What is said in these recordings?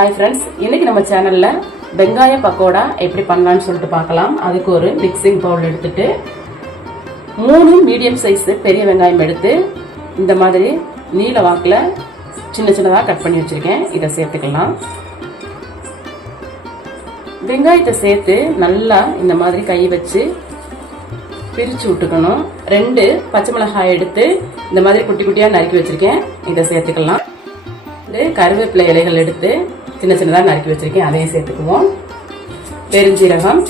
Hi friends, இன்னைக்கு நம்ம சேனல்ல வெங்காய பக்கோடா எப்படி பண்ணலாம்னு சொல்லிட்டு பார்க்கலாம். அதுக்கு ஒரு மிக்சிங் பவுல் எடுத்துட்டு 3 மீடியம் சைஸ் பெரிய வெங்காயம் எடுத்து இந்த மாதிரி நீல வாக்குல சின்ன சின்னதாக கட் பண்ணி வச்சிருக்கேன். இதை சேர்த்துக்கலாம். வெங்காயத்தை சேர்த்து நல்லா இந்த மாதிரி கை வச்சு பிரிச்சு விட்டுக்கணும். 2 பச்சை மிளகாய் எடுத்து இந்த மாதிரி குட்டி குட்டியா நறுக்கி வச்சிருக்கேன். இதை சேர்த்துக்கலாம். கருவேப்பிலை இலைகள் எடுத்து சின்ன சின்னதாக நறுக்கி வச்சிருக்கேன். அதையும் சேர்த்துக்குவோம். பெருஞ்சீரகம்,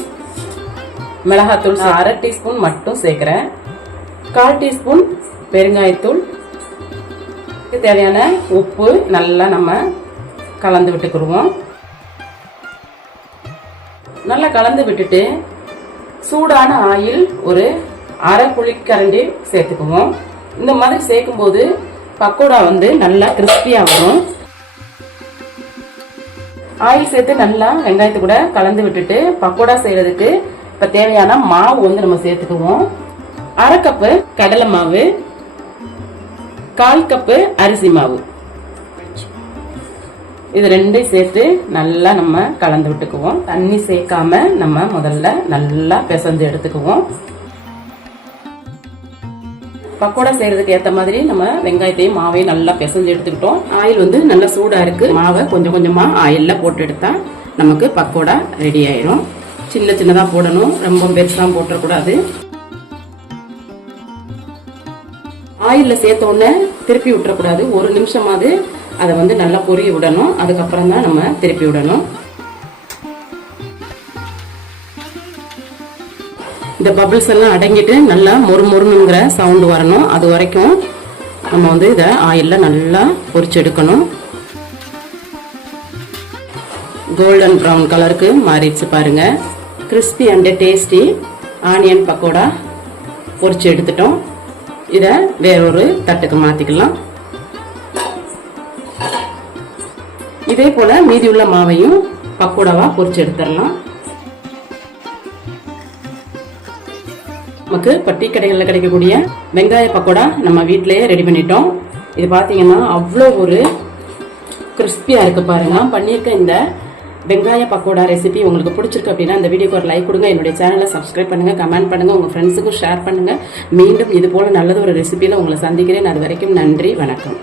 மிளகாத்தூள் 1/2 டீஸ்பூன் மட்டும் சேர்க்கிறேன். 1/4 டீஸ்பூன் பெருங்காயத்தூள், தேவையான உப்பு நல்லா நம்ம கலந்து விட்டுக்குருவோம். நல்லா கலந்து விட்டுட்டு சூடான ஆயில் ஒரு 1/2 குழிக்கரண்டி சேர்த்துக்குவோம். இந்த மாதிரி சேர்க்கும் போது பக்கோடா நல்லா கிறிஸ்பியா வரும். ஆயில் சேர்த்து நல்லா வெங்காயத்தை கூட கலந்து விட்டுட்டு பக்கோடா செய்யறதுக்கு இப்ப தேவையான மாவு நம்ம சேர்த்துக்குவோம். 1/2 கப்பு கடலை மாவு, 1/4 கப்பு அரிசி மாவு, இது 2 சேர்த்து நல்லா நம்ம கலந்து விட்டுக்குவோம். தண்ணி சேர்க்காம நம்ம முதல்ல நல்லா பிசைஞ்சு எடுத்துக்குவோம். பக்கோடா செய்யறதுக்கு ஏத்த மாதிரி நம்ம வெங்காயத்தையும் மாவையும் நல்லா பிசைஞ்சு எடுத்துக்கிட்டோம். ஆயில் நல்லா சூடா இருக்கு. மாவை கொஞ்சம் கொஞ்சமா ஆயில்ல போட்டு எடுத்தா நமக்கு பக்கோடா ரெடி ஆயிரும். சின்ன சின்னதா போடணும், ரொம்ப பெருசா போட்டக்கூடாது. ஆயில்ல சேர்த்த உடனே திருப்பி விட்டுறக்கூடாது. 1 நிமிஷமாவது அதை நல்லா பொரிய விடணும். அதுக்கப்புறம் தான் நம்ம திருப்பி விடணும். இந்த பபிள்ஸ் எல்லாம் அடங்கிட்டு நல்லா மொறுமொறுங்கிற சவுண்ட் வரணும். அது வரைக்கும் நம்ம இதை ஆயில்ல நல்லா பொரிச்சு எடுக்கணும். கோல்டன் ப்ரௌன் கலருக்கு மாறிடுச்சு பாருங்க. Crispy and tasty onion pakoda பொரிச்சு எடுத்துட்டோம். இதை வேறொரு தட்டுக்கு மாத்திக்கலாம். இதே போல மீதி உள்ள மாவையும் பக்கோடாவா பொரிச்சு எடுத்துடலாம். நமக்கு இப்போ டீ கடைகளில் கிடைக்கக்கூடிய வெங்காய பக்கோடா நம்ம வீட்டிலேயே ரெடி பண்ணிட்டோம். இது பார்த்தீங்கன்னா அவ்வளோ ஒரு கிறிஸ்பியாக இருக்கு பாருங்க. பண்ணியிருக்க இந்த வெங்காய பக்கோடா ரெசிபி உங்களுக்கு பிடிச்சிருக்கு அப்படின்னா இந்த வீடியோக்கு ஒரு லைக் கொடுங்க. என்னுடைய சேனலை சப்ஸ்கிரைப் பண்ணுங்க, கமெண்ட் பண்ணுங்க, உங்க ஃப்ரெண்ட்ஸுக்கும் ஷேர் பண்ணுங்க. மீண்டும் இது போல நல்லது ஒரு ரெசிபியில உங்களை சந்திக்கிறேன். அது வரைக்கும் நன்றி, வணக்கம்.